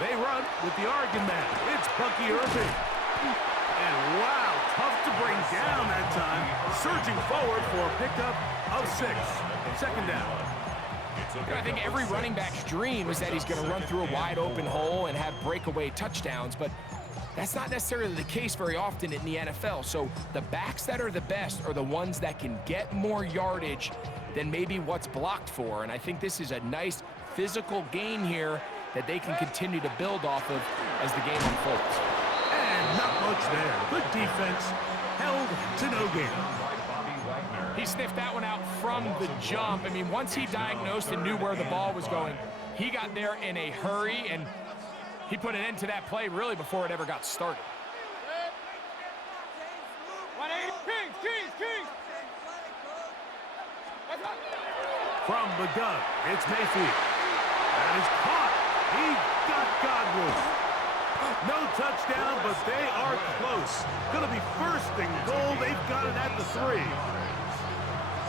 They run with the Oregon man. It's Bucky Irving. And wow, tough to bring down that time. Surging forward for a pickup of 6. Second down. I think every running back's dream is that he's going to run through a wide open hole and have breakaway touchdowns, but that's not necessarily the case very often in the NFL. So the backs that are the best are the ones that can get more yardage than maybe what's blocked for. And I think this is a nice physical gain here that they can continue to build off of as the game unfolds. And not much there. Good defense. Held to no gain. He sniffed that one out from the jump. I mean, once he diagnosed and knew where the ball was going, he got there in a hurry, and he put an end to that play really before it ever got started. From the gun, it's Mayfield. That is caught. He got Godwin. No touchdown, but they are close. Going to be first and goal. They've got it at the 3.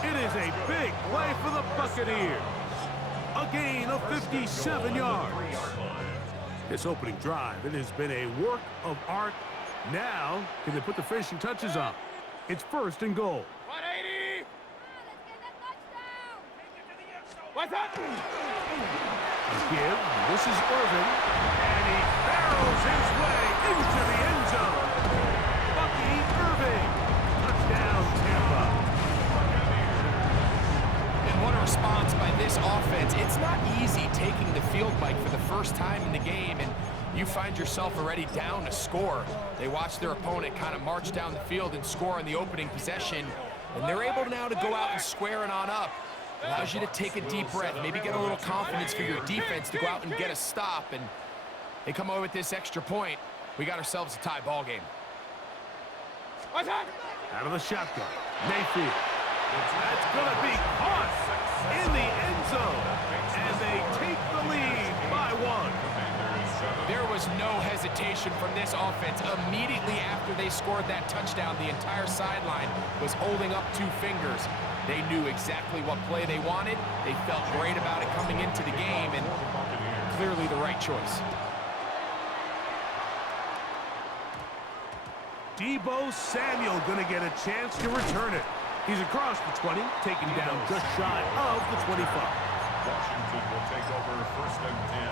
It is a big play for the Buccaneers. A gain of 57 yards. This opening drive, it has been a work of art. Now, can they put the finishing touches on? It's first and goal. 180! What's up? Give. This is Irvin. And he barrels his way into the end zone. Bucky Irving. Touchdown, Tampa. And what a response by this offense. It's not easy taking the field, Mike, for the first time in the game, and you find yourself already down to score. They watch their opponent kind of march down the field and score in the opening possession, and they're able now to go out and square it on up. Allows you to take a deep breath, maybe get a little confidence for your defense to go out and get a stop, and they come away with this extra point. We got ourselves a tie ball game. Out of the shotgun, Mayfield. That's going to be caught in the end zone, and they take the lead by 1. There was no hesitation from this offense. Immediately after they scored that touchdown, the entire sideline was holding up 2 fingers. They knew exactly what play they wanted. They felt great about it coming into the game, and clearly the right choice. Deebo Samuel going to get a chance to return it. He's across the 20, taken down just shy of the 25. Washington will take over first and 10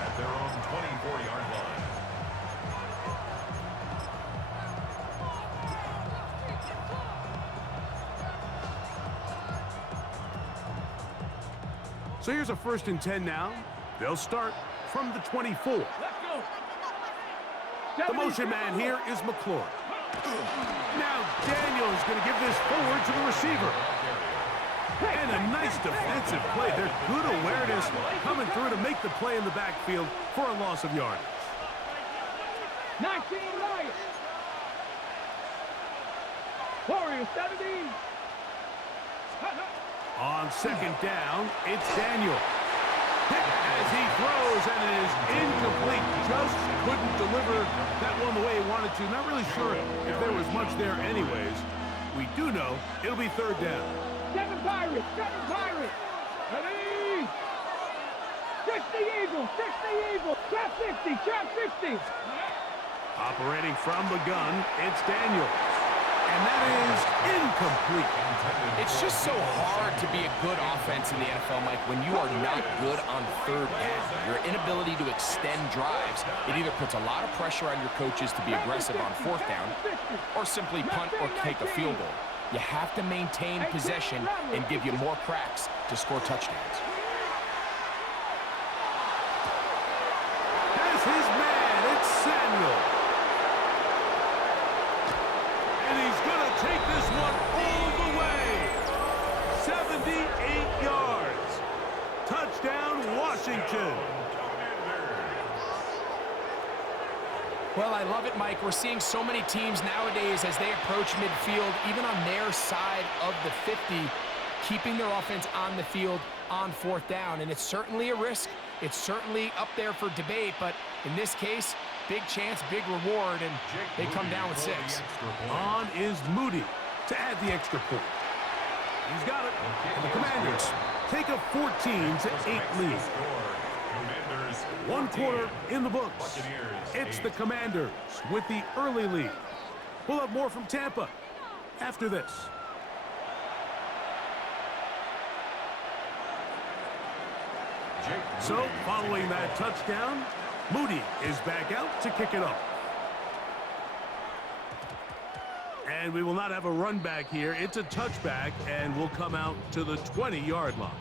at their own 24-yard line. So here's a first and 10 now. They'll start from the 24. The motion man here is McClure. Now Daniel is going to give this forward to the receiver. And a nice defensive play. There's good awareness coming through to make the play in the backfield for a loss of yardage. 19 Lions. Warriors 17. On second down, it's Daniel. As he throws, and it is incomplete. Just couldn't deliver that one the way he wanted to. Not really sure if there was much there anyways. We do know it'll be third down. 7 Pirates. 7 Pirates. Ready. 60 Eagles. 60 Eagles. Trap 60. Trap 60. Operating from the gun, it's Daniel. And that is incomplete. It's just so hard to be a good offense in the NFL, Mike, when you are not good on third down. Your inability to extend drives, it either puts a lot of pressure on your coaches to be aggressive on fourth down or simply punt or take a field goal. You have to maintain possession and give you more cracks to score touchdowns. Has his man, it's Samuel. Take this one all the way. 78 yards. Touchdown, Washington. Well, I love it, Mike. We're seeing so many teams nowadays as they approach midfield, even on their side of the 50, keeping their offense on the field on fourth down. And it's certainly a risk. It's certainly up there for debate, but in this case, big chance, big reward, and they come down with 6. On is Moody to add the extra point. He's got it. And the Commanders take a 14-8 lead. Commanders One quarter in the books. It's the Commanders with the early lead. We'll have more from Tampa after this. So, following that touchdown, Moody is back out to kick it off. And we will not have a run back here. It's a touchback, and we'll come out to the 20-yard line.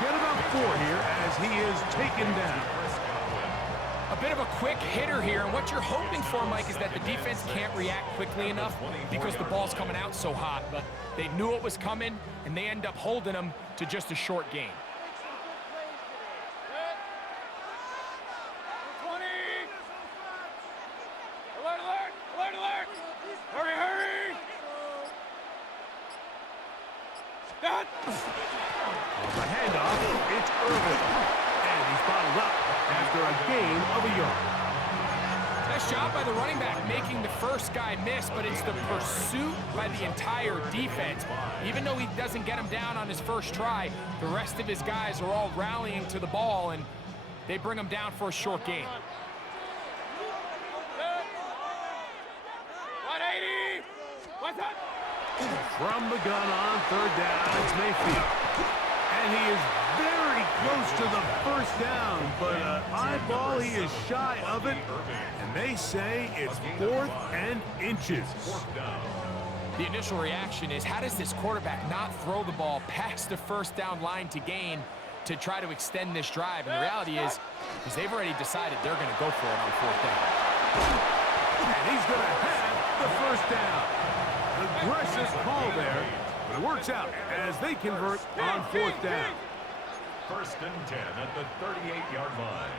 Get about 4 here as he is taken down. A bit of a quick hitter here, and what you're hoping for, Mike, is that the defense can't react quickly enough because the ball's coming out so hot, but they knew it was coming, and they end up holding them to just a short gain. 20. Alert, alert, alert, alert. Hurry, hurry. That. The handoff, it's Irvin. And he's bottled up after a gain of a yard. Nice job by the running back making the first guy miss, but it's the pursuit by the entire defense. Even though he doesn't get him down on his first try, the rest of his guys are all rallying to the ball, and they bring him down for a short gain. 180. What's up? From the gun on third down, it's Mayfield. And he is very close to the first down, but eyeball, he is shy of it. And they say it's 4th and inches. The initial reaction is, how does this quarterback not throw the ball past the first down line to gain to try to extend this drive? And the reality is they've already decided they're going to go for it on 4th down. And he's going to have the first down. Aggressive call there, but it works out as they convert on 4th down. 1st and 10 at the 38-yard line.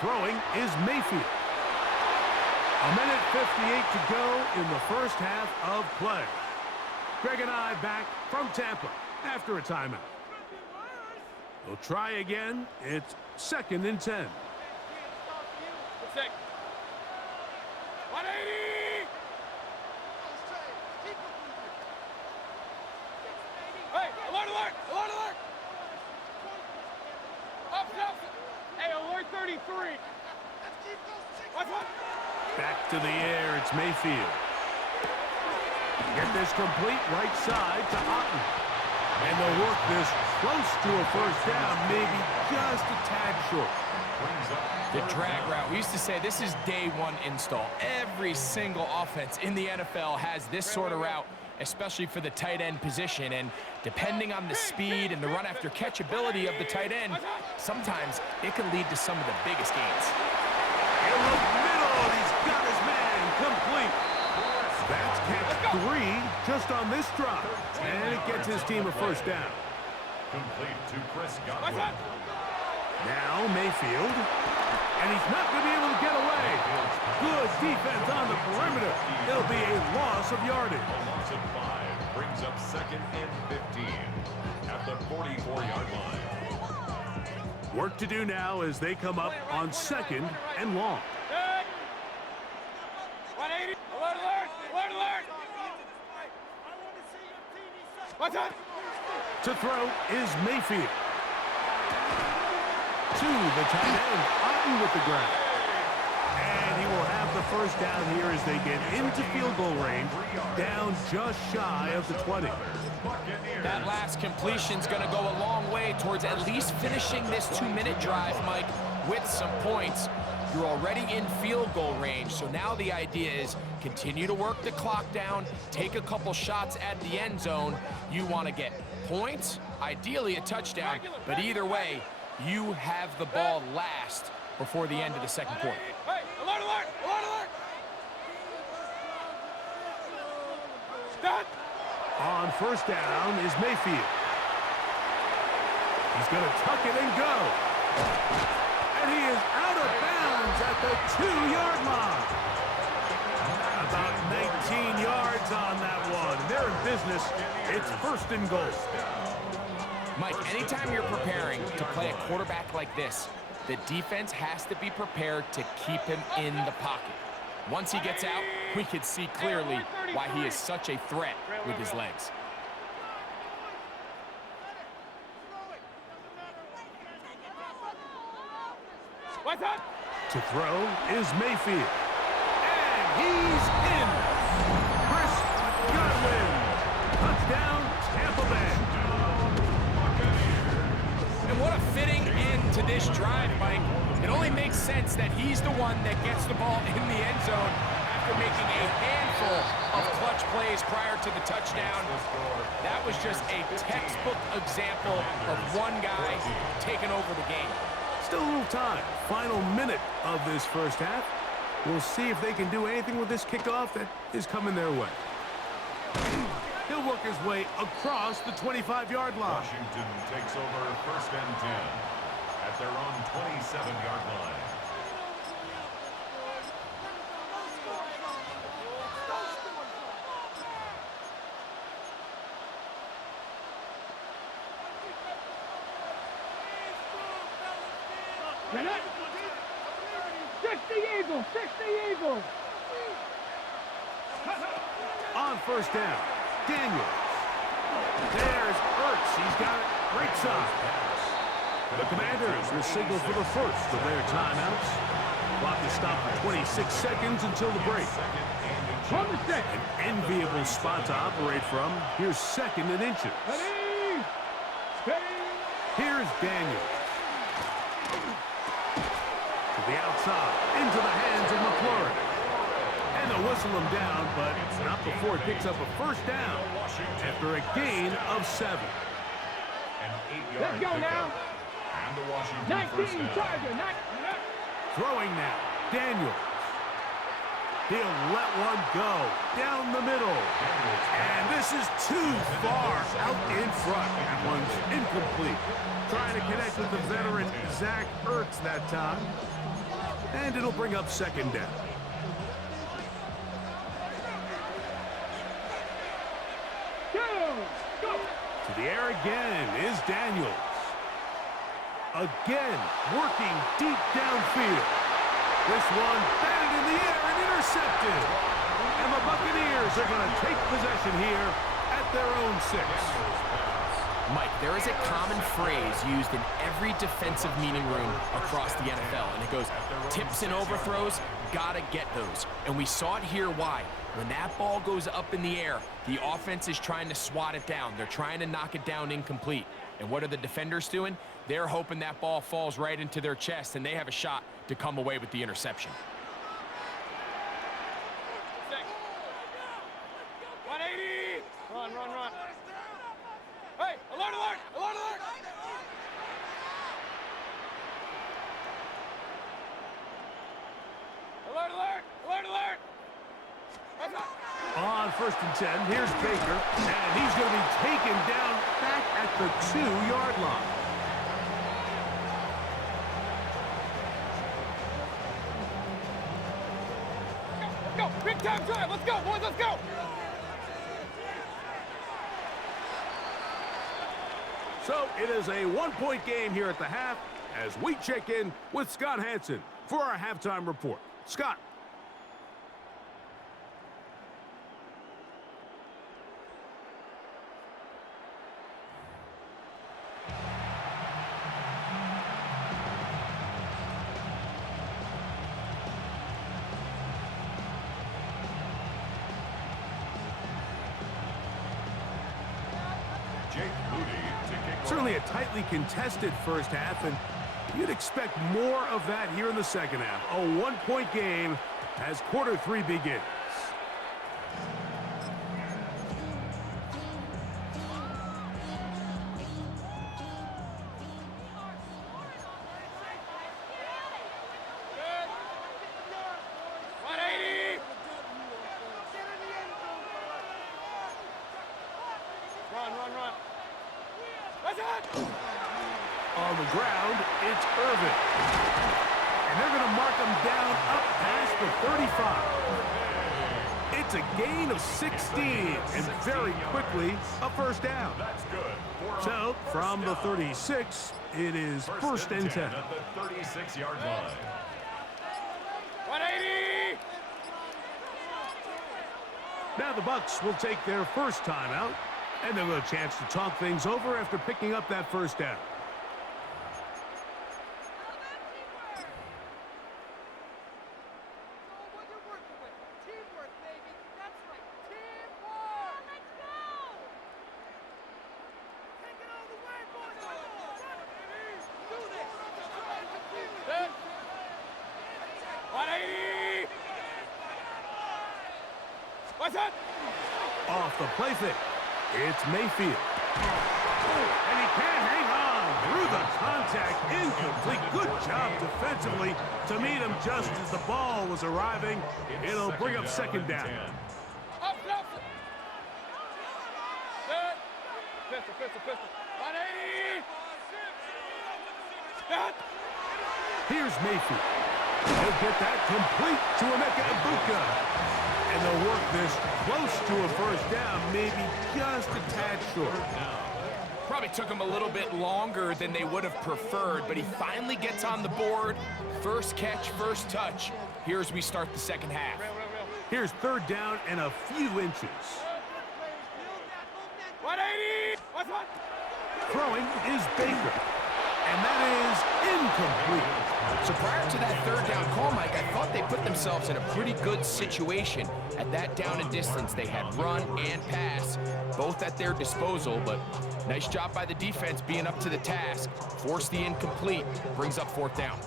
Throwing is Mayfield. 1:58 to go in the first half of play. Greg and I back from Tampa after a timeout. We'll try again. It's 2nd and 10. 180. Hey, alert, alert, alert, alert. Up. Hey, alert 33. What's up? Back to the air, it's Mayfield. Get this complete right side to Otten. And they'll work this close to a first down, maybe just a tad short. The drag route. We used to say this is day one install. Every single offense in the NFL has this sort of route, especially for the tight end position. And depending on the speed and the run after catch ability of the tight end, sometimes it can lead to some of the biggest gains. In the middle, and he's got his man complete. That's catch 3 just on this drop. And it gets his team a first down. Complete to Chris Godwin. Now Mayfield. And he's not going to be able to get away. Good defense on the perimeter. It'll be a loss of yardage. A loss of 5 brings up 2nd and 15 at the 44-yard line. Work to do now as they come up on 2nd and long. 180. Alert, alert, alert, alert. What's up? To throw is Mayfield. To the tight end, Otten with the grab. And he will have the first down here as they get into field goal range, down just shy of the 20. That last completion's going to go a long way towards at least finishing this 2-minute drive, Mike, with some points. You're already in field goal range, so now the idea is continue to work the clock down, take a couple shots at the end zone. You want to get points, ideally a touchdown, but either way, you have the ball last before the end of the second quarter. Hey, alert, alert, alert, alert. Stop. On first down is Mayfield. He's going to tuck it and go. And he is out of bounds at the 2-yard line. About 19 yards on that one. They're in business. It's 1st and goal. Mike, anytime you're preparing to play a quarterback like this, the defense has to be prepared to keep him in the pocket. Once he gets out, we can see clearly why he is such a threat with his legs. What's up? To throw is Mayfield. And he's in. Chris Godwin. Touchdown, Tampa Bay. And what a fitting end to this drive, Mike. It only makes sense that he's the one that gets the ball in the end zone after making a handful of clutch plays prior to the touchdown. That was just a textbook example of one guy taking over the game. Still a little time. Final minute of this first half. We'll see if they can do anything with this kickoff that is coming their way. He'll work his way across the 25-yard line. Washington takes over 1st and 10 at their own 27-yard line. On 1st down, Daniels. There's Ertz. He's got it right side. The Commanders will signal for the first of their timeouts. Clock is stopped for 26 seconds until the break. An enviable spot to operate from. Here's 2nd and inches. Here's Daniels. To the outside, into the hands of McLaurin. And they'll whistle him down, but not before it picks up a 1st down after a gain of 7. An 8-yard Let's go now. And the Washington 19 1st Charger. Throwing now, Daniels. He'll let one go down the middle. And this is too far out in front. That one's incomplete. Trying to connect with the veteran Zach Ertz that time. And it'll bring up 2nd down. To the air again is Daniels. Again, working deep downfield. This one batted in the air and intercepted. And the Buccaneers are going to take possession here at their own 6. Mike, there is a common phrase used in every defensive meeting room across the NFL, and it goes, tips and overthrows, gotta get those. And we saw it here. Why? When that ball goes up in the air, the offense is trying to swat it down. They're trying to knock it down incomplete. And what are the defenders doing? They're hoping that ball falls right into their chest, and they have a shot to come away with the interception. 180. Run. Hey, alert. Alert. On 1st and 10, here's Baker. And he's going to be taken down back at the 2-yard line. Let's go. Big time drive. Let's go, boys. Let's go. So it is a 1-point game here at the half as we check in with Scott Hansen for our halftime report. Scott. Certainly a tightly contested first half, and you'd expect more of that here in the second half. A 1-point game as quarter 3 begins. Run. On the ground, it's Irvin. And they're going to mark them down up past the 35. It's a gain of 16, and very quickly, a first down. So, from the 36, it is first and 10. At the 36-yard line. 180! Now the Bucs will take their first timeout, and they'll have a chance to talk things over after picking up that first down. What's that? Off the play fake, it's Mayfield. And he can't hang on through the contact. Incomplete. Good job defensively to meet him just as the ball was arriving. It'll bring up second down. Up, up. Good. Pistol. 180! That. Here's Mayfield. He'll get that complete to Emeka Egbuka. And they'll work this close to a first down, maybe just a tad short. Probably took him a little bit longer than they would have preferred, but he finally gets on the board. First catch, first touch. Here as we start the second half. Here's third down and a few inches. 180! What's what? Throwing is Baker. And that is incomplete. So prior to that third down call, Mike, I thought they put themselves in a pretty good situation. At that down and distance, they had run and pass, both at their disposal, but nice job by the defense being up to the task. Force the incomplete, brings up fourth down.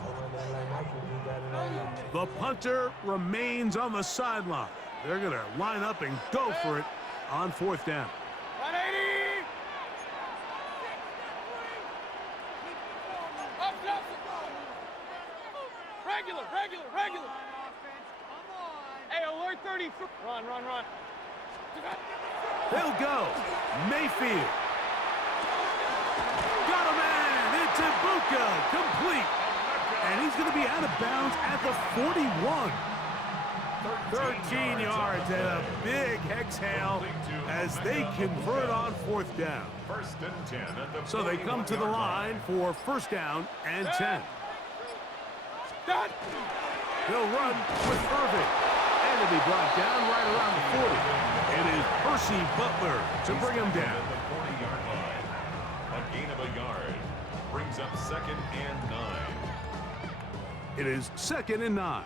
The punter remains on the sideline. They're going to line up and go for it on fourth down. 180! Regular. Hey, alert 33. Run. They'll go. Mayfield. Got a man. It's Egbuka. Complete. And he's going to be out of bounds at the 41. 13 yards and a big exhale as they convert on fourth down. First and 10 at the So they come to the line for first down and 10. Done. They'll run with Irving. And it'll be brought down right around the 40. It is Percy Butler to bring him down. At the 40-yard line. A gain of a yard. Brings up second and 9. It is second and 9.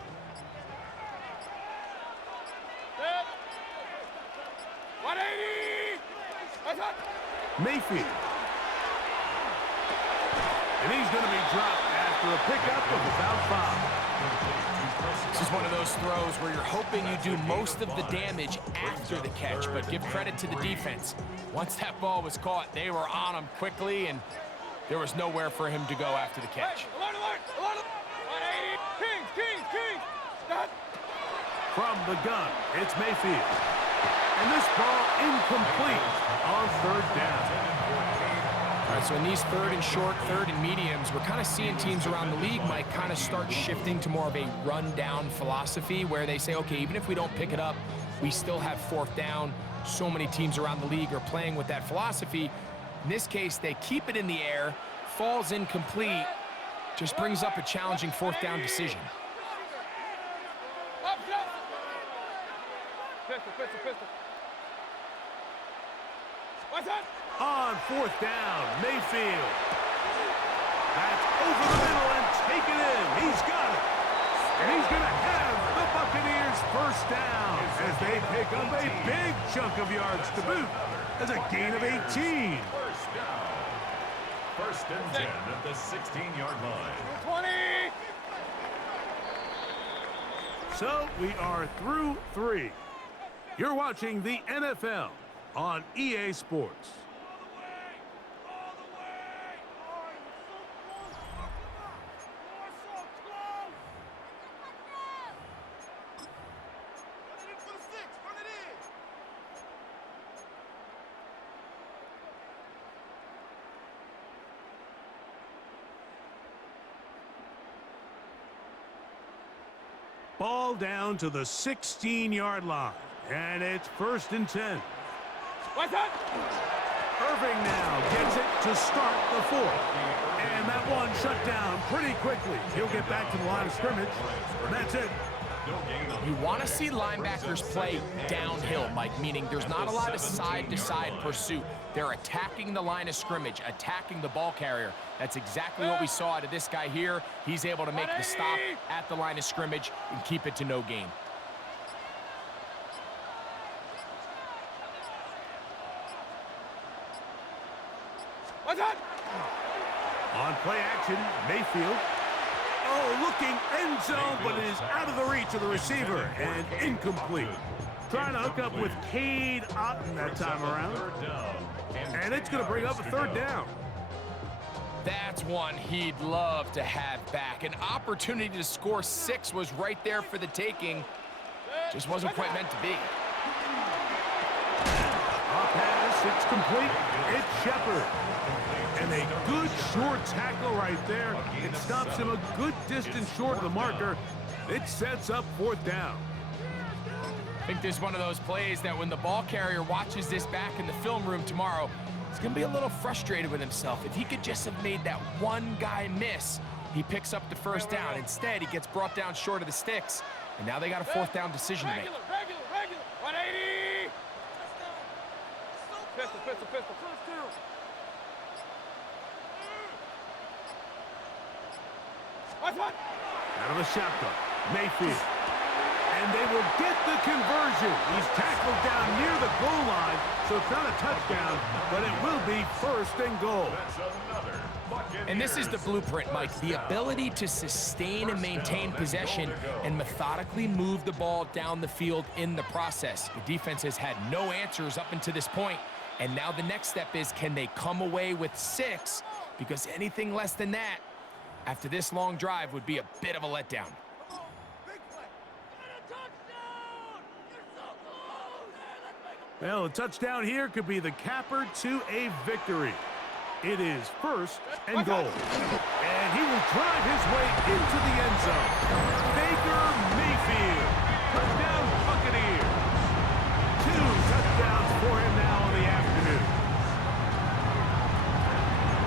Set. 180! What's up? Mayfield. And he's going to be dropped after a pickup of about 5. This is one of those throws where you're hoping you do most of the damage after the catch, but give credit to the defense. Once that ball was caught, they were on him quickly, and there was nowhere for him to go after the catch. Alert! 180! Kings! Done. From the gun, it's Mayfield. And this ball incomplete on third down. All right, so in these third and short, third and mediums, we're kind of seeing teams around the league might kind of start shifting to more of a run-down philosophy where they say, okay, even if we don't pick it up, we still have fourth down. So many teams around the league are playing with that philosophy. In this case, they keep it in the air, falls incomplete, just brings up a challenging fourth down decision. Up. Pistol. What's that? On fourth down, Mayfield. That's over the middle and taken in. He's got it. And he's going to have the Buccaneers first down as they pick up a big chunk of yards to boot as a gain of 18. First down. First and 10 at the 16-yard line. 20! So we are through 3. You're watching the NFL on EA Sports. Ball down to the 16-yard line. And it's 1st and 10. What's that? Irving now gets it to start the 4th. And that one shut down pretty quickly. He'll get back to the line of scrimmage. And that's it. You want to see linebackers play downhill, Mike, meaning there's not a lot of side-to-side pursuit. They're attacking the line of scrimmage, attacking the ball carrier. That's exactly what we saw out of this guy here. He's able to make the stop at the line of scrimmage and keep it to no gain. What's that? On play action, Mayfield. Oh, looking end zone, but it is out of the reach of the receiver and incomplete. Trying to hook up with Cade Otton that time around. And it's going to bring up a 3rd down. That's one he'd love to have back. An opportunity to score 6 was right there for the taking. Just wasn't quite meant to be. Off pass, it's complete. It's Shepard. And a good short tackle right there. It stops him a good distance short of the marker. It sets up 4th down. I think this is one of those plays that when the ball carrier watches this back in the film room tomorrow, he's going to be a little frustrated with himself. If he could just have made that one guy miss, he picks up the 1st down. Instead, he gets brought down short of the sticks, and now they got a 4th down decision to make. Regular. 180. Pistol. First down. What's that? Out of the shotgun, Mayfield. And they will get the conversion. He's tackled down near the goal line, so it's not a touchdown, but it will be 1st and goal. And this is the blueprint, Mike. The ability to sustain and maintain possession and methodically move the ball down the field in the process. The defense has had no answers up until this point, and now the next step is, can they come away with 6? Because anything less than that, after this long drive, would be a bit of a letdown. Well, a touchdown here could be the capper to a victory. It is 1st and goal. And he will drive his way into the end zone. Baker Mayfield. Touchdown Buccaneers. 2 touchdowns for him now on the afternoon.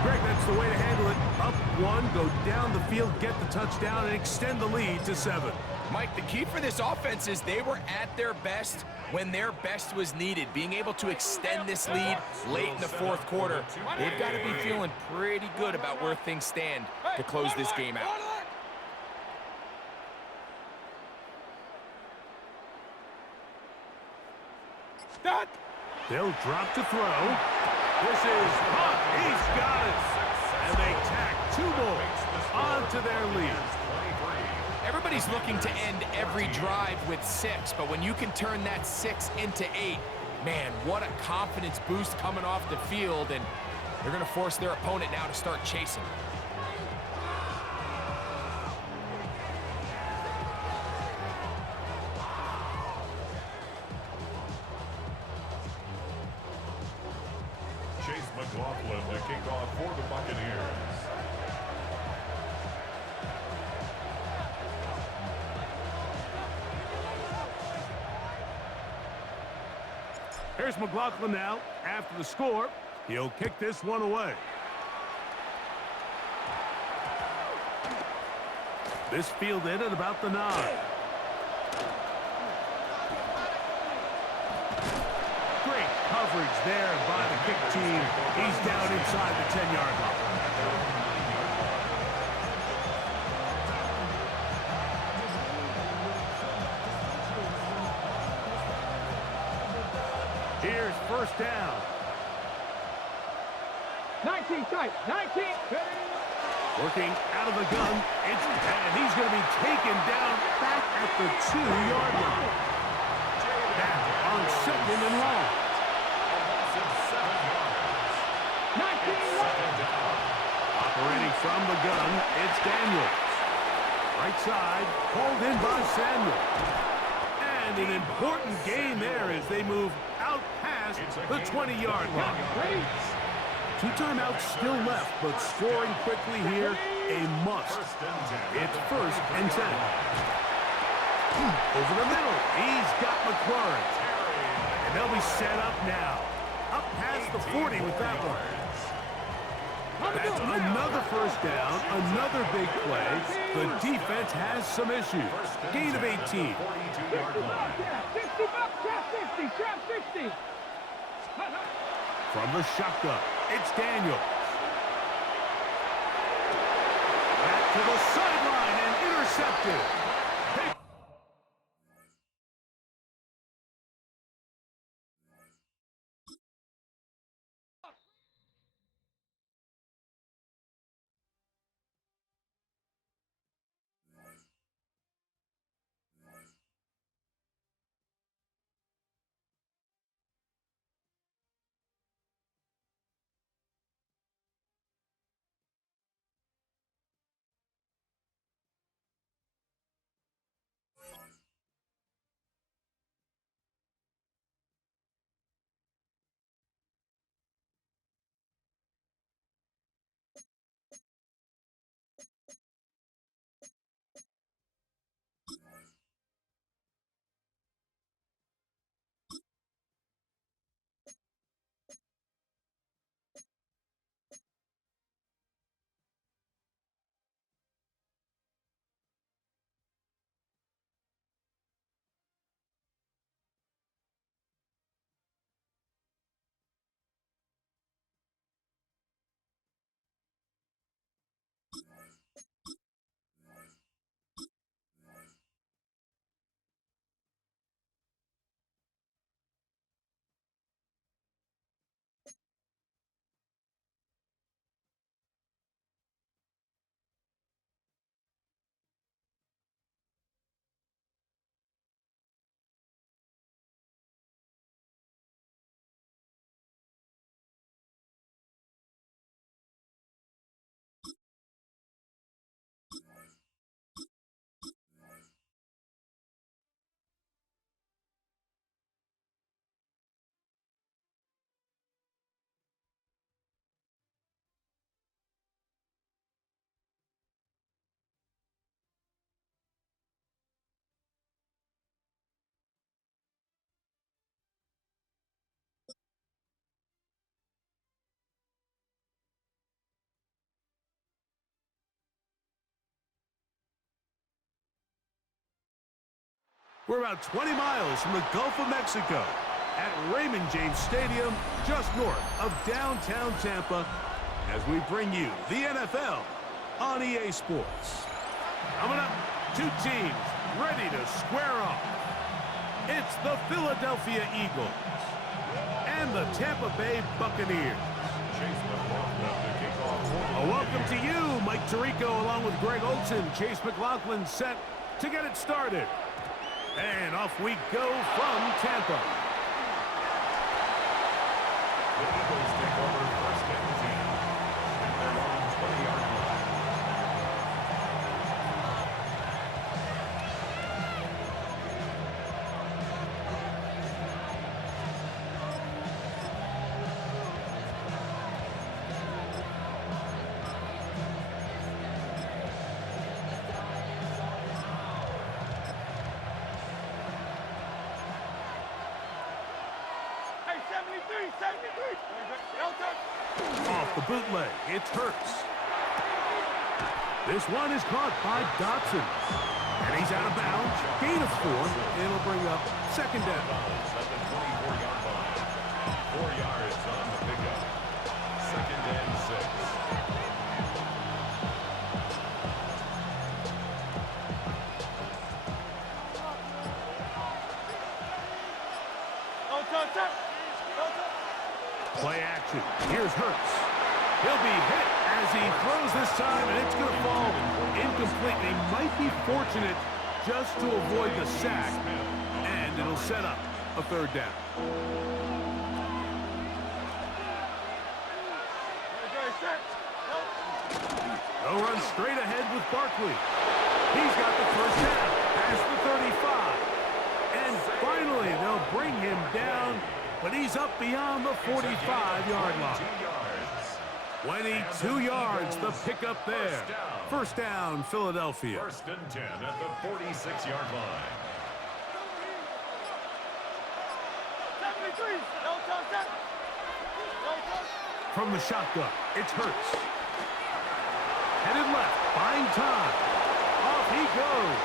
Greg, that's the way to handle it. Up 1, go down the field, get the touchdown, and extend the lead to 7. Mike, the key for this offense is they were at their best when their best was needed. Being able to extend this lead late in the 4th quarter, they've got to be feeling pretty good about where things stand to close this game out. They'll drop to throw. This is hot. He's got it. And they tack 2 more onto their lead. Everybody's looking to end every drive with 6, but when you can turn that 6 into 8, man, what a confidence boost coming off the field, and they're going to force their opponent now to start chasing. Chase McLaughlin to kick off for the Buccaneers. Here's McLaughlin now. After the score, he'll kick this one away. This fielded at about the 9. Great coverage there by the kick team. He's down inside the 10-yard line. Here's 1st down. 19 tight. 19. Working out of the gun. And he's going to be taken down back at the 2-yard line. Back on 2nd and long. 19. Operating from the gun, it's Daniels. Right side, called in by Samuel. And an important gain there as they move out past the 20-yard line. 2 timeouts still left, but scoring quickly here, a must. It's 1st and 10. Over the middle. He's got McLaurin. And they'll be set up now. Up past the 40 with that one. That's another first down, another big play. The defense has some issues. Gain of 18. 50 bucks, trap 50, trap 50. From the shotgun, it's Daniels. Back to the sideline and intercepted. We're about 20 miles from the Gulf of Mexico at Raymond James Stadium, just north of downtown Tampa, as we bring you the NFL on EA Sports. Coming up, two teams ready to square off. It's the Philadelphia Eagles and the Tampa Bay Buccaneers. A welcome to you, Mike Tirico, along with Greg Olson. Chase McLaughlin set to get it started. And off we go from Tampa. The Eagles take over first and 10 at their own 20-yard line. Off the bootleg, it's Hurts. This one is caught by Dotson. And he's out of bounds. Gain of 4. It'll bring up second down. At the 24-yard line. 4 yards on the pickup. Second and 6. Play action. Here's Hurts. He'll be hit as he throws this time, and it's going to fall incomplete. They might be fortunate just to avoid the sack, and it'll set up a third down. They'll run straight ahead with Barkley. He's got the first down past the 35. And finally, they'll bring him down, but he's up beyond the 45-yard line. 22 yards, the pickup there. First down, Philadelphia. First and 10 at the 46-yard line. from the shotgun. It's Hurts. Headed left, buying time. Off he goes.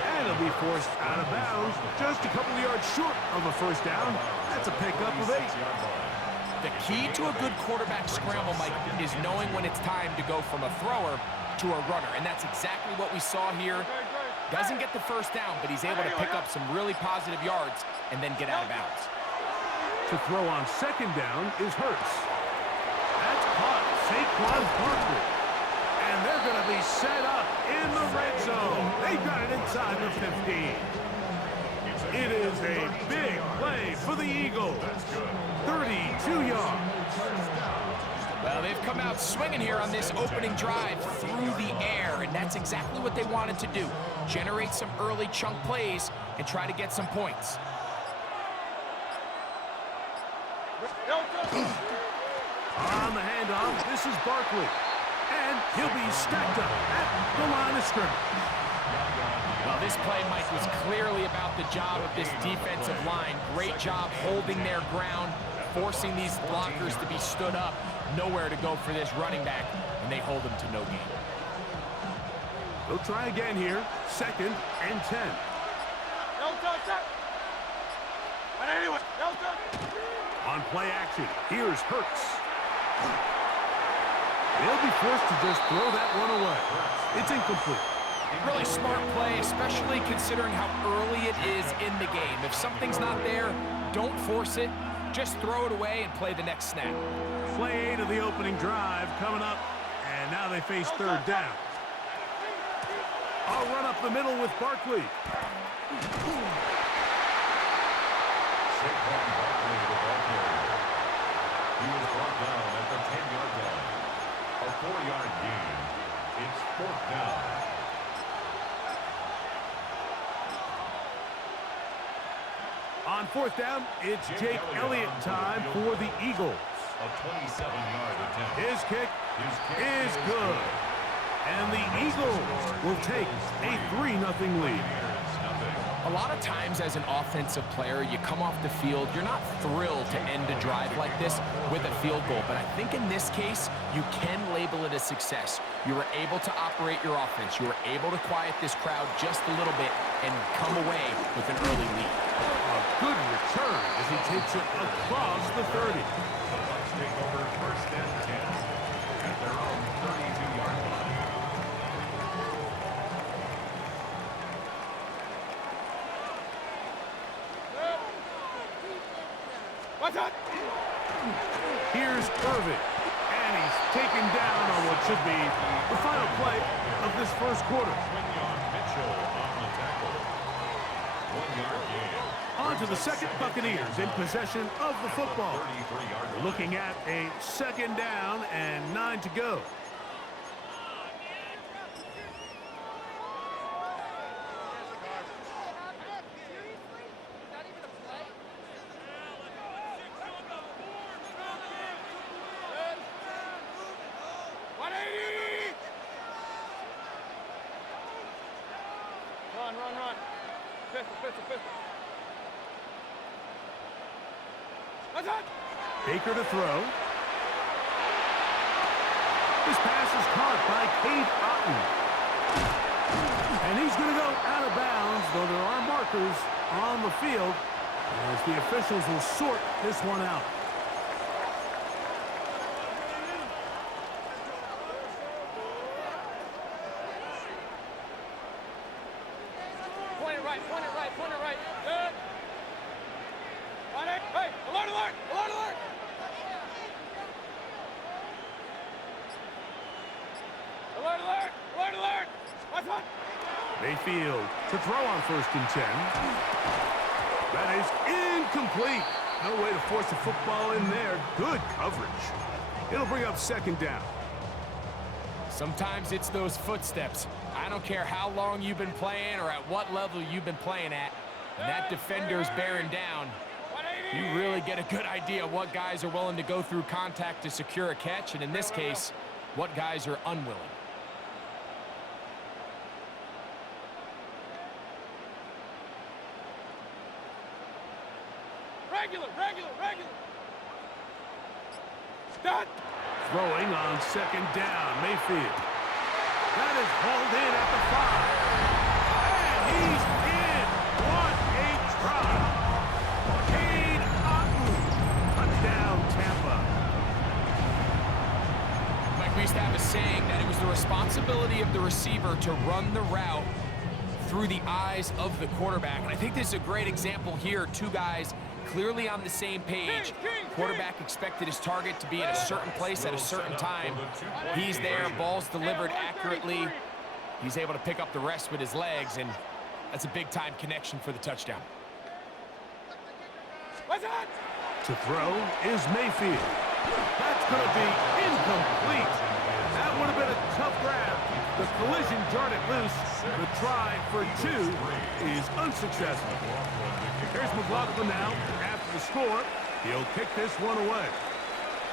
And he'll be forced out of bounds. Just a couple of yards short of a first down. That's a pickup of 8. The key to a good quarterback scramble, Mike, is knowing when it's time to go from a thrower to a runner. And that's exactly what we saw here. Doesn't get the first down, but he's able to pick up some really positive yards and then get out of bounds. To throw on second down is Hurts. That's caught. Saquon Barkley. And they're going to be set up in the red zone. They've got it inside the 15. It is a big play for the Eagles. 32 yards. Well, they've come out swinging here on this opening drive through the air, and that's exactly what they wanted to do. Generate some early chunk plays and try to get some points. On the handoff, this is Barkley. And he'll be stacked up at the line of scrimmage. Well, this play, Mike, was clearly about the job of this defensive line. Great job holding their ground, forcing these blockers to be stood up. Nowhere to go for this running back, and they hold him to no gain. They'll try again here. 2nd and 10. On play action, here's Hurts. They'll be forced to just throw that one away. It's incomplete. Really smart play, especially considering how early it is in the game. If something's not there, don't force it. Just throw it away and play the next snap. Play 8 of the opening drive coming up, and now they face 3rd down. I'll run up the middle with Barkley. Saquon Barkley, the ball carrier. He was brought down at the 10-yard line. A 4-yard gain. It's 4th down. On 4th down, it's Jake Elliott time for the Eagles. A 27-yard attempt. His kick is good. And the Eagles will take a 3-0 lead. A lot of times as an offensive player, you come off the field, you're not thrilled to end a drive like this with a field goal. But I think in this case, you can label it a success. You were able to operate your offense. You were able to quiet this crowd just a little bit and come away with an early lead. A good return as he takes it across the 30. The Bucs take over 1st and 10 at their own 32-yard line. Here's Irvin, and he's taken down on what should be the final play of this first quarter. Mitchell on the tackle. 1-yard gain. On to the second, Buccaneers in possession of the football. 33-yard line. Looking at a 2nd down and 9 to go. Run. Pistol. Baker to throw. This pass is caught by Cade Otton. And he's going to go out of bounds, though there are markers on the field, as the officials will sort this one out. Point it right. Good. Hey, alert! Alert! What's one? Mayfield to throw on 1st and 10. That is incomplete. No way to force the football in there. Good coverage. It'll bring up 2nd down. Sometimes it's those footsteps. I don't care how long you've been playing or at what level you've been playing at. When that defender's bearing down, you really get a good idea of what guys are willing to go through contact to secure a catch, and in this case, what guys are unwilling. Regular. Throwing on second down, Mayfield. That is hauled in at the 5. And he's in. What a try. Cade Otton. Touchdown, Tampa. Mike, we used to have a saying that it was the responsibility of the receiver to run the route through the eyes of the quarterback. And I think this is a great example here. Two guys clearly on the same page. Quarterback expected his target to be in a certain place at a certain time. He's there, ball's delivered accurately. He's able to pick up the rest with his legs, and that's a big-time connection for the touchdown. To throw is Mayfield. That's going to be incomplete. That would have been a tough grab. The collision jarred it loose. The try for 2 is unsuccessful. Here's McLaughlin now. After the score, he'll kick this one away.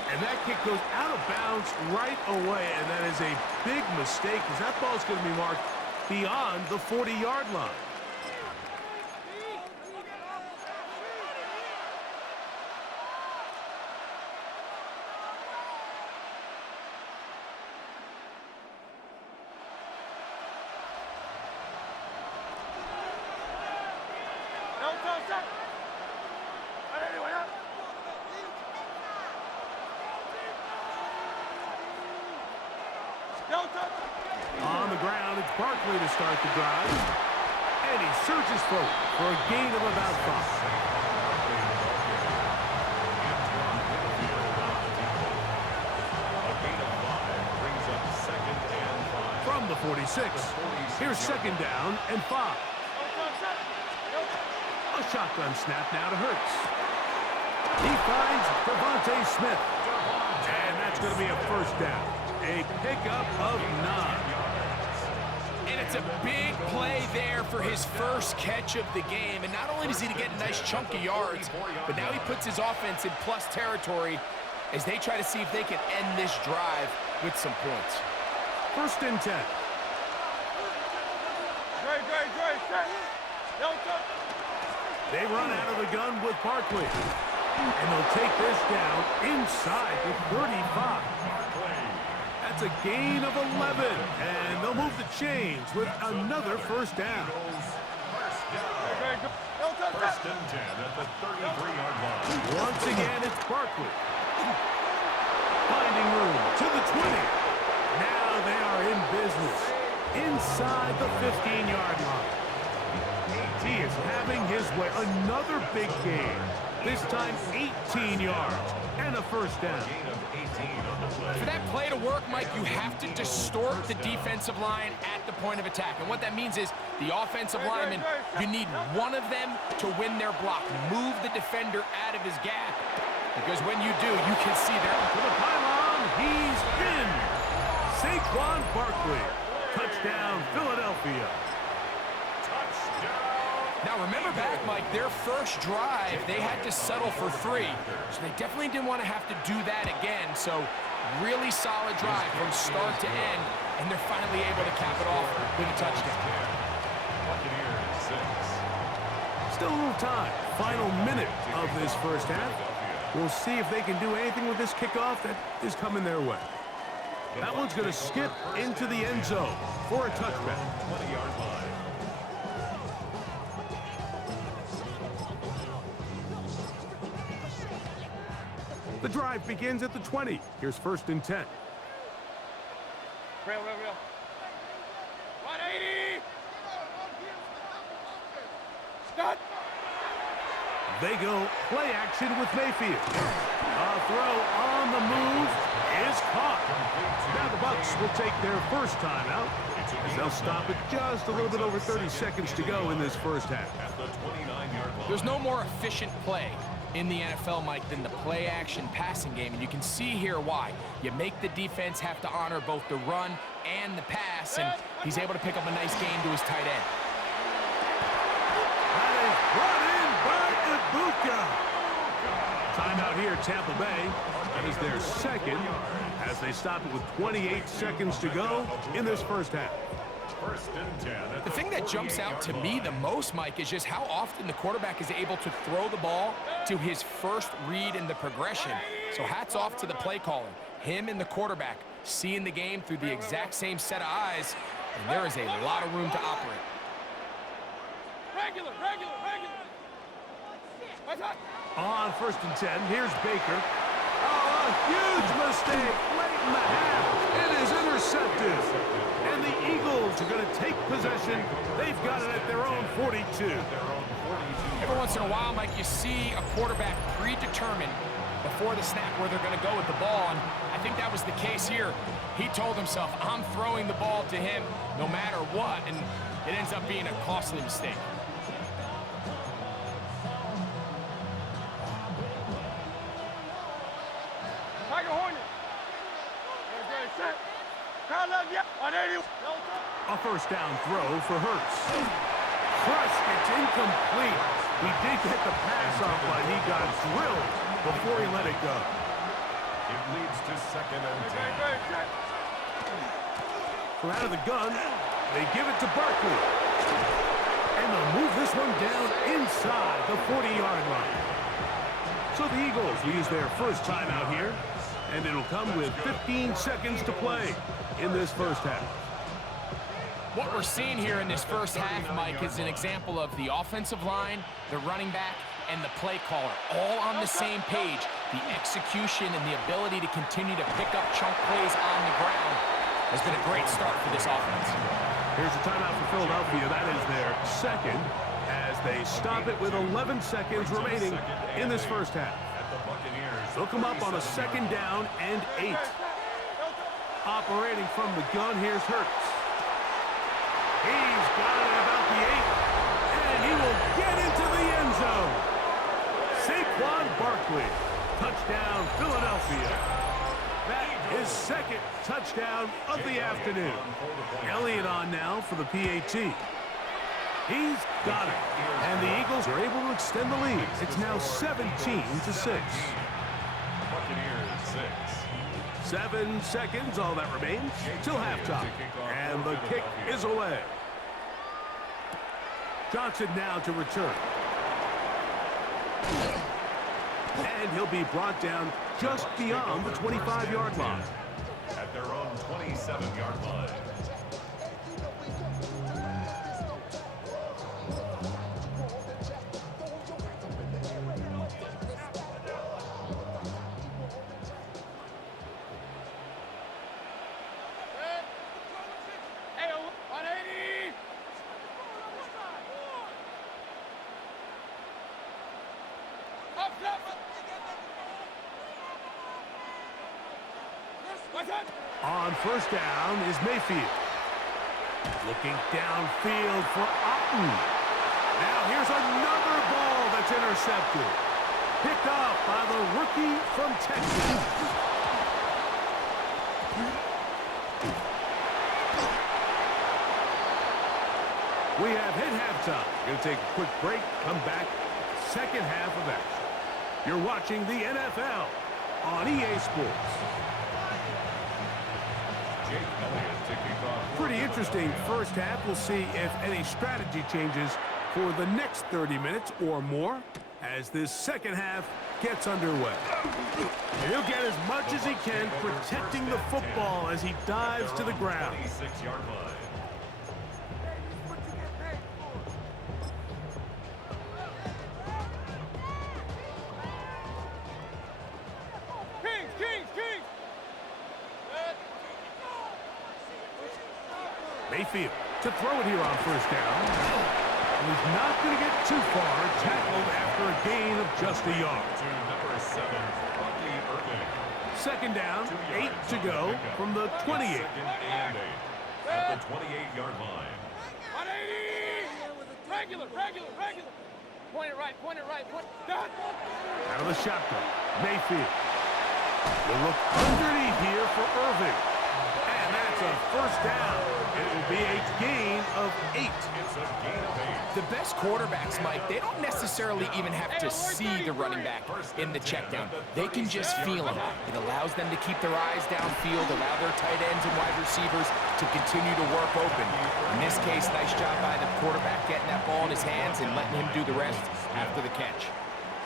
And that kick goes out of bounds right away, and that is a big mistake because that ball's going to be marked beyond the 40-yard line. On the ground, it's Barkley to start the drive. And he surges forward for a gain of about 5. From the 46, here's second down and 5. A shotgun snap now to Hurts. He finds Devontae Smith. And that's going to be a first down. A pickup of 9. And it's a big play there for his first catch of the game. And not only does he get a nice chunk of yards, but now he puts his offense in plus territory as they try to see if they can end this drive with some points. First and 10. They run out of the gun with Barkley. And they'll take this down inside the 35. That's a gain of 11. And they'll move the chains with another first down. First and 10 at the 33-yard line. Once again, it's Barkley. Finding room to the 20. Now they are in business inside the 15-yard line. He is having his way. Another big game. This time 18 yards and a first down. For that play to work, Mike, you have to distort the defensive line at the point of attack. And what that means is the offensive lineman, you need one of them to win their block. Move the defender out of his gap. Because when you do, you can see there. To the pylon, he's in. Saquon Barkley. Touchdown, Philadelphia. Now, remember back, Mike, their first drive, they had to settle for 3. So they definitely didn't want to have to do that again. So really solid drive from start to end, and they're finally able to cap it off with a touchdown. Still a little time. Final minute of this first half. We'll see if they can do anything with this kickoff that is coming their way. That one's going to skip into the end zone for a touchback. 20-yard line. The drive begins at the 20. Here's first and 10. Real. 180. Stop. They go play action with Mayfield. A throw on the move is caught. Now the Bucs will take their first timeout as they'll stop it just a little bit over 30 seconds to go in this first half. There's no more efficient play in the NFL, Mike, than the play-action passing game, and you can see here why. You make the defense have to honor both the run and the pass, and he's able to pick up a nice gain to his tight end. That is brought in by Ibuka. Timeout here, Tampa Bay. That is their second as they stop it with 28 seconds to go in this first half. First and 10 at The thing that jumps out to me the most, Mike, is just how often the quarterback is able to throw the ball to his first read in the progression. So hats off to the play caller. Him and the quarterback seeing the game through the exact same set of eyes, and there is a lot of room to operate. Regular. On first and 10, here's Baker. Oh, a huge mistake late in the half. It is intercepted. And the Eagles are going to take possession. They've got it at their own 42. Every once in a while, Mike, you see a quarterback predetermined before the snap where they're going to go with the ball, and I think that was the case here. He told himself, I'm throwing the ball to him no matter what, and it ends up being a costly mistake. Tiger Hornet. Set. Crowd love you. On 80. A first down throw for Hurts. Crushed, it's incomplete. He did get the pass off, but he got drilled before he let it go. It leads to second and 10. From out of the gun, they give it to Barkley. And they'll move this one down inside the 40-yard line. So the Eagles will use their first time out here, and it'll come with 15 seconds to play in this first half. What we're seeing here in this first half, Mike, is an example of the offensive line, the running back, and the play caller all on the same page. The execution and the ability to continue to pick up chunk plays on the ground has been a great start for this offense. Here's a timeout for Philadelphia. That is their second as they stop it with 11 seconds remaining in this first half. They'll come up on a second down and 8. Operating from the gun, here's Hurts. He's got it about the 8, and he will get into the end zone. Saquon Barkley, touchdown Philadelphia. That is second touchdown of the afternoon. Elliott on now for the PAT. He's got it, and the Eagles are able to extend the lead. It's now 17-6. Buccaneers 6. 7 seconds, all that remains, till halftime. And the kick is away. Johnson now to return. And he'll be brought down just beyond the 25-yard line. At their own 27-yard line. On first down is Mayfield. Looking downfield for Otten. Now here's another ball that's intercepted. Picked off by the rookie from Texas. We have hit halftime. Going to take a quick break, come back, second half of action. You're watching the NFL on EA Sports. Pretty interesting first half. We'll see if any strategy changes for the next 30 minutes or more as this second half gets underway. And he'll get as much as he can protecting the football as he dives to the ground. 26-yard line. Mayfield to throw it here on first down. And he's not going to get too far, tackled after a gain of just a yard. To number 7, Rocky Irving. Second down, 8 to go from the 28. Second and 8 at the 28-yard line. 180! Regular. Point it right. Done. Out of the shotgun, Mayfield. Will look underneath here for Irving. And that's a first down. It will be a gain of 8. It's a gain of 8. The best quarterbacks, Mike, they don't necessarily even have to see the running back in the check down. They can just feel him. It allows them to keep their eyes downfield, allow their tight ends and wide receivers to continue to work open. In this case, nice job by the quarterback getting that ball in his hands and letting him do the rest after the catch.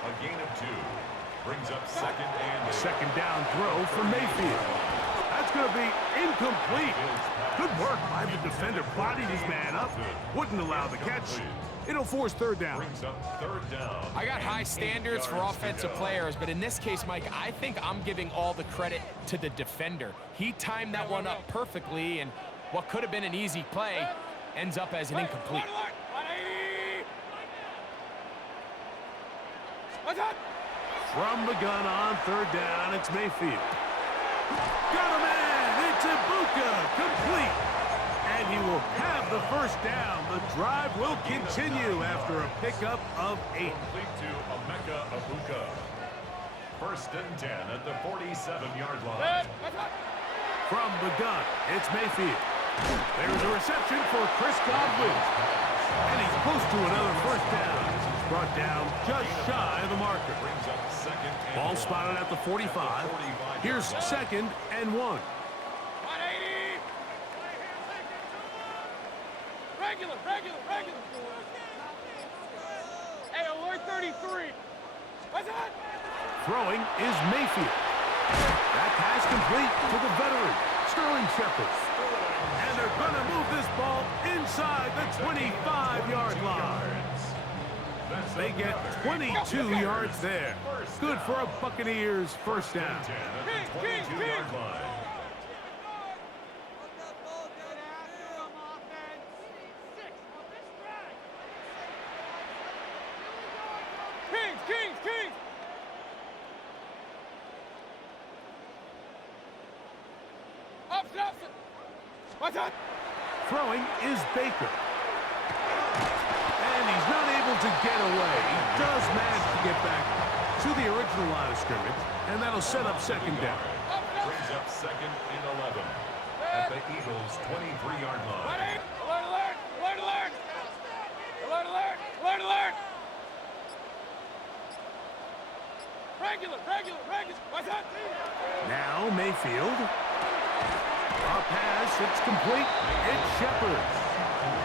A gain of 2 brings up second and 8. Second down throw for Mayfield. That's going to be incomplete. Good work by the defender. Bodied his man up. Wouldn't allow the catch. It'll force third down. Brings up third down. I got high standards for offensive players, but in this case, Mike, I think I'm giving all the credit to the defender. He timed that one up perfectly, and what could have been an easy play ends up as an incomplete. From the gun on third down, it's Mayfield. Got a man. It's Ibuka. Complete. And he will have the first down. The drive will continue after a pickup of 8. Complete to Emeka Ibuka. First and 10 at the 47-yard line. From the gun, it's Mayfield. There's a reception for Chris Godwin. And he's close to another first down. He's brought down just shy of the marker. Brings up second and Ball 1. spotted at the 45. Here's second and 1. Regular. Hey, alert 33. What's that? Throwing is Mayfield. That pass complete to the veteran, Sterling Shepard. And they're going to move this ball inside the 25-yard line. They get 22 yards there. Good for a Buccaneers first down. 10 at the 22-yard line. Kings! Up! What's that? Throwing is Baker. And he's not able to get away. He does manage to get back to the original line of scrimmage, and that'll set up second down. Brings up second and 11 at the Eagles' 23-yard line. Alert! Regular. What's that? Now Mayfield. Our pass, it's complete. It's Shepard.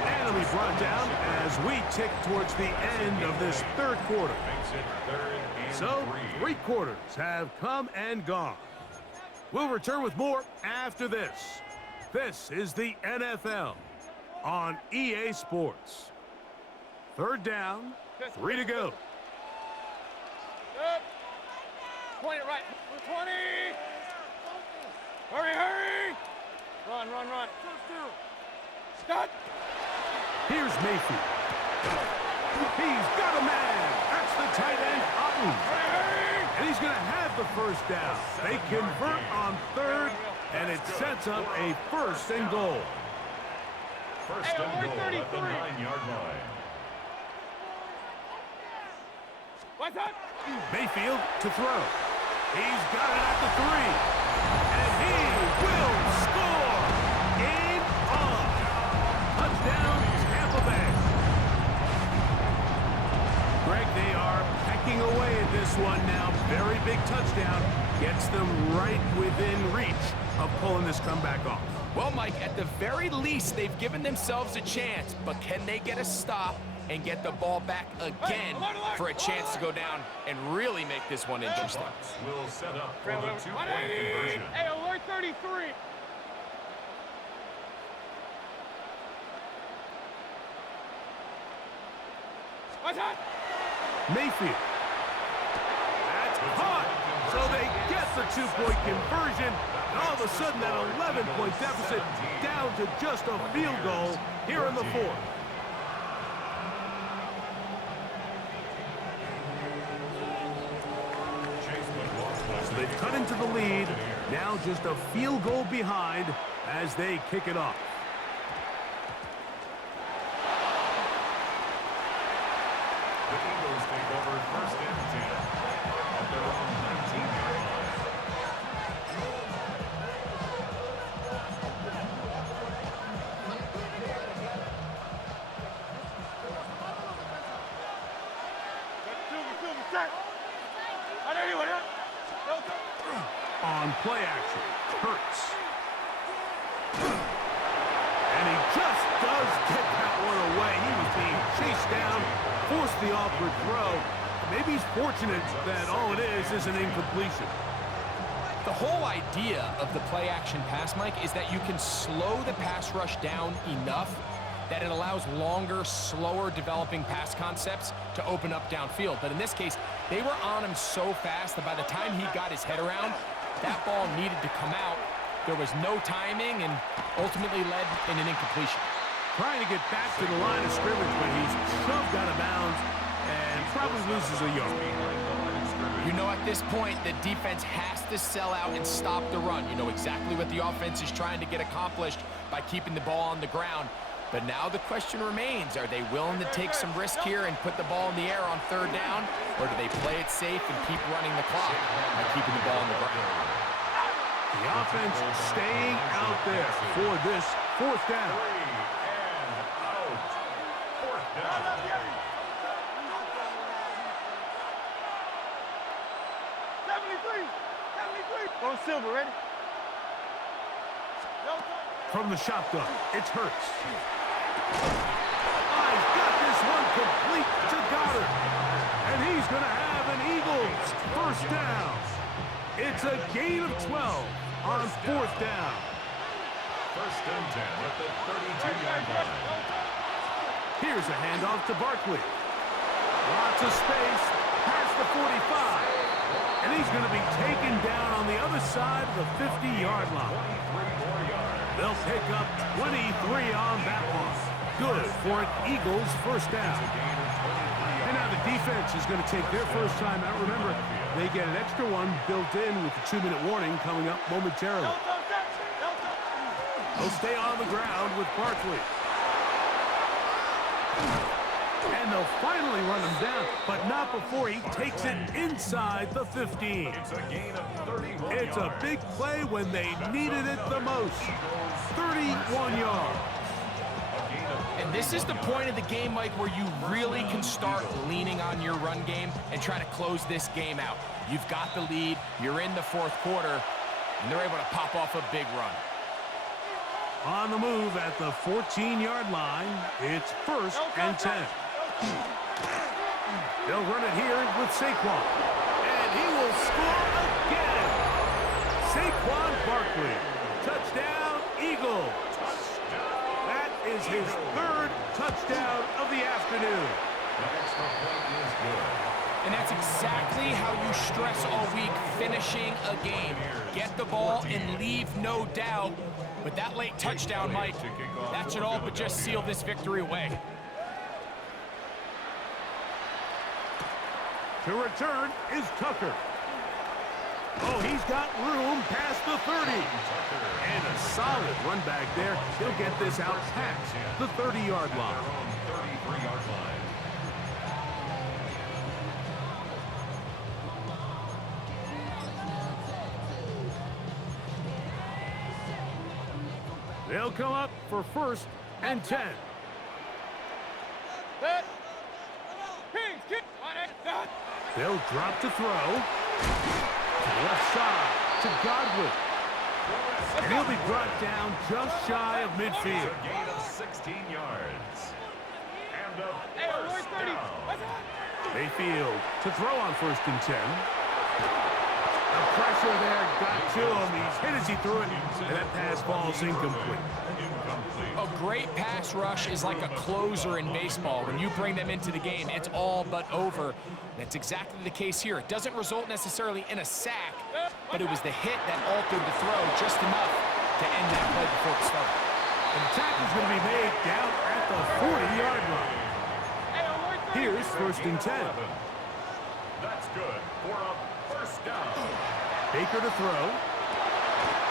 And it'll be brought down as we tick towards the end of this third quarter. Makes it third and So, 3. 3 quarters have come and gone. We'll return with more after this. This is the NFL on EA Sports. Third down, 3 to go. Good. Point it right. 20. Hurry. Run. Stop. Here's Mayfield. He's got a man. That's the tight end, Otten. And he's going to have the first down. They convert on third, and it sets up a first and goal. First and goal at the 9-yard line. What's that? Mayfield to throw. He's got it at the 3. And he will score. Game on. Touchdown, Tampa Bay. Greg, they are pecking away at this one now. Very big touchdown. Gets them right within reach of pulling this comeback off. Well, Mike, at the very least, they've given themselves a chance, but can they get a stop and get the ball back again for a chance to go down and really make this one interesting? Bucks will set up for the 2-point conversion. Hey, alert 33. What's that? Mayfield. That's caught. So they get the 2-point conversion. And all of a sudden, that 11-point deficit down to just a field goal here in the fourth. So they've cut into the lead. Now just a field goal behind as they kick it off. The Eagles take over first and 10 at their own 19-yard line. On play action, Hurts. And he just does get that one away. He was being chased down, forced the awkward throw. Maybe he's fortunate that all it is an incompletion. The whole idea of the play action pass, Mike, is that you can slow the pass rush down enough that it allows longer, slower developing pass concepts to open up downfield. But in this case, they were on him so fast that by the time he got his head around, that ball needed to come out. There was no timing and ultimately led in an incompletion. Trying to get back to the line of scrimmage, but he's shoved out of bounds and probably loses a yard. You know, at this point, the defense has to sell out and stop the run. You know exactly what the offense is trying to get accomplished by keeping the ball on the ground. But now the question remains, are they willing to take some risk here and put the ball in the air on third down? Or do they play it safe and keep running the clock by keeping the ball on the ground? The offense staying out there for this fourth down. 3 and out. Fourth down. Go Silver, ready? From the shotgun, it's Hurts. He's got this one complete to Goddard. And he's going to have an Eagles first down. It's a gain of 12 on fourth down. First and 10 at the 32-yard line. Here's a handoff to Barkley. Lots of space past the 45. And he's going to be taken down on the other side of the 50-yard line. They'll pick up 23 on that one. Good for an Eagles first down. And now the defense is going to take their first time out. Remember, they get an extra one built in with the 2-minute warning coming up momentarily. They'll stay on the ground with Barkley. And they'll finally run him down, but not before he takes it inside the 15. It's a gain of 31 It's a big play when they needed it the most. 31 yards. And this is the point of the game, Mike, where you really can start leaning on your run game and try to close this game out. You've got the lead, you're in the fourth quarter, and they're able to pop off a big run. On the move at the 14-yard line, it's first and 10. They'll run it here with Saquon. And he will score again. Saquon Barkley. Touchdown, Eagles. That is his third touchdown of the afternoon. And that's exactly how you stress all week, finishing a game. Get the ball and leave no doubt. But that late touchdown, Mike, that should all but just seal this victory away. To return is Tucker. Oh, he's got room past the 30. And a solid run back there. He'll get this out past the 30-yard line. 33-yard line. They'll come up for first and 10. They'll drop to throw. To the left side to Godwin. And he'll be brought down just shy of midfield. A gain of 16 yards. And a first down. Mayfield to throw on first and 10. The pressure there got to him. He's hit as he threw it, and that pass falls incomplete. A great pass rush is like a closer in baseball. When you bring them into the game, it's all but over. That's exactly the case here. It doesn't result necessarily in a sack, but it was the hit that altered the throw just enough to end that play before it started. And the tackle's going to be made down at the 40-yard line. Here's first and 10. That's good for a first down. Baker to throw.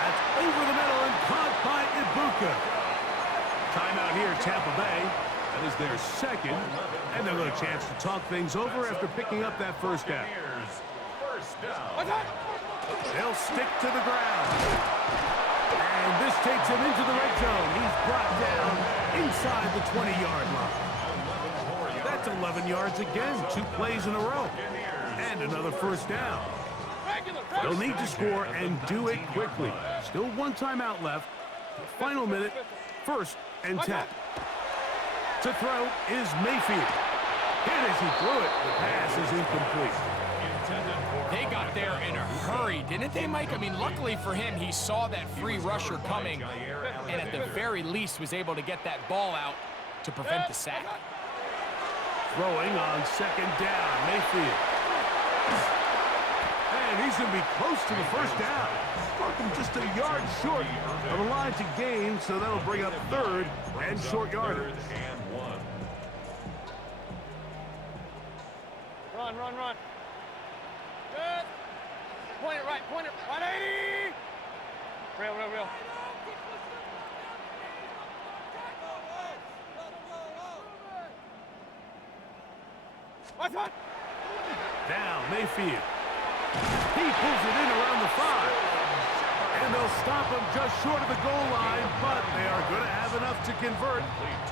That's over the middle and caught by Ibuka. Timeout here, Tampa Bay. That is their second. And they'll get a chance to talk things over after picking up that first down. First down. They'll stick to the ground. And this takes him into the red zone. He's brought down inside the 20-yard line. That's 11 yards again, 2 plays in a row. And another first down. They'll need to score and do it quickly. Still one timeout left. Final minute, 1st and 10. To throw is Mayfield. And as he threw it, the pass is incomplete. They got there in a hurry, didn't they, Mike? I mean, luckily for him, he saw that free rusher coming and at the very least was able to get that ball out to prevent the sack. Throwing on 2nd down, Mayfield. And he's going to be close to the first down. Marking just a yard short of the line to gain, so that'll bring up 3rd and short yardage. Run. Good. Point it right, 180. Real. What's up? Now Mayfield. He pulls it in around the 5. And they'll stop him just short of the goal line, but they are going to have enough to convert.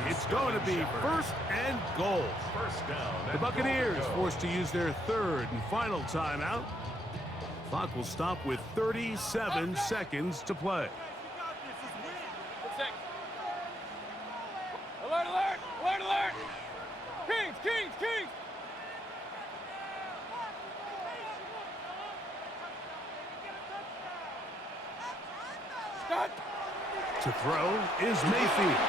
It's going to be 1st and goal. The Buccaneers forced to use their 3rd and final timeout. Clock will stop with 37 seconds to play. Alert! Kings! To throw is Mayfield.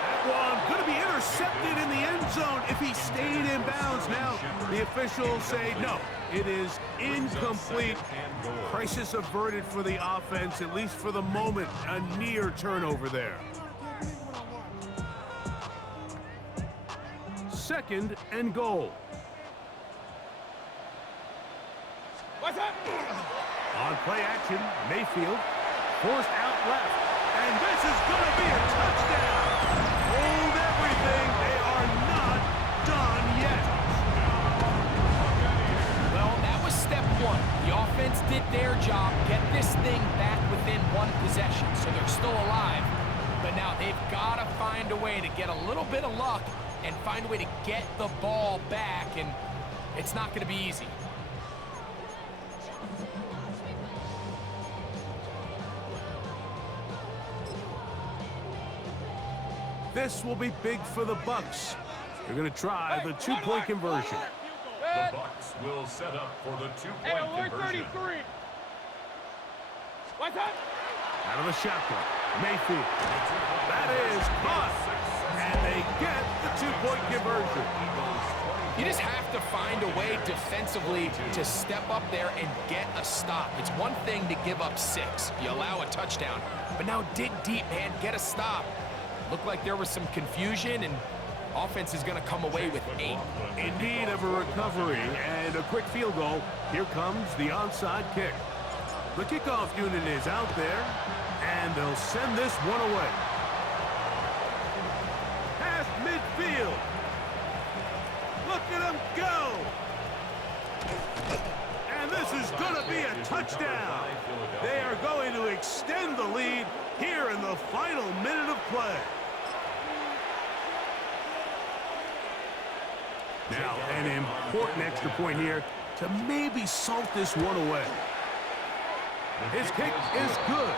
That one going to be intercepted in the end zone if he stayed in bounds. Now, the officials say no, it is incomplete. Crisis averted for the offense, at least for the moment. A near turnover there. 2nd and goal. What's up? On play action, Mayfield forced out left. And this is going to be a touchdown. Hold everything. They are not done yet. Well, that was step 1. The offense did their job, get this thing back within 1 possession, so they're still alive. But now they've got to find a way to get a little bit of luck and find a way to get the ball back, and it's not going to be easy. This will be big for the Bucs. They're going to try the 2-point conversion. The Bucs will set up for the 2-point conversion. What's up? Out of the shotgun, Mayfield. That is caught. And they get the 2-point conversion. You just have to find a way defensively to step up there and get a stop. It's one thing to give up 6. You allow a touchdown. But now dig deep, man. Get a stop. Looked like there was some confusion, and offense is going to come away with 8. In need of a recovery and a quick field goal. Here comes the onside kick. The kickoff unit is out there, and they'll send this one away. Past midfield. Look at him go. And this is going to be a touchdown. They are going to extend the lead here in the final minute of play. Now, an important extra point here to maybe salt this one away. His kick is good.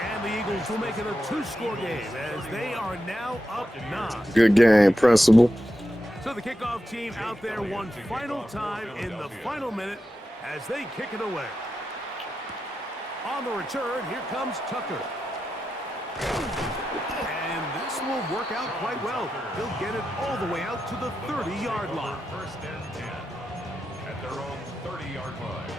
And the Eagles will make it a 2-score game as they are now up 9. Good game, Principal. So the kickoff team out there one final time in the final minute as they kick it away. On the return, here comes Tucker. And this will work out quite well. He'll get it all the way out to the 30-yard line. 1st and 10 at their own 30-yard line.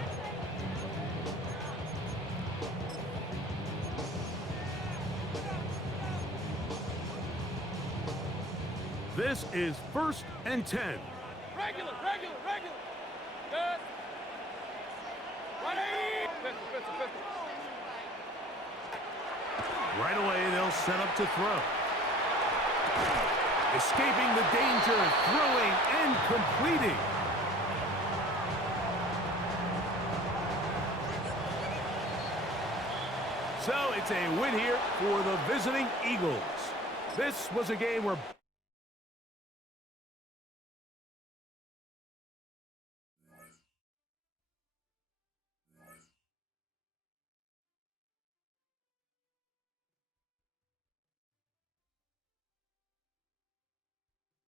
This is 1st and 10. Regular. Good. 180. Pistol. Right away, they'll set up to throw. Escaping the danger, throwing and completing. So it's a win here for the visiting Eagles. This was a game where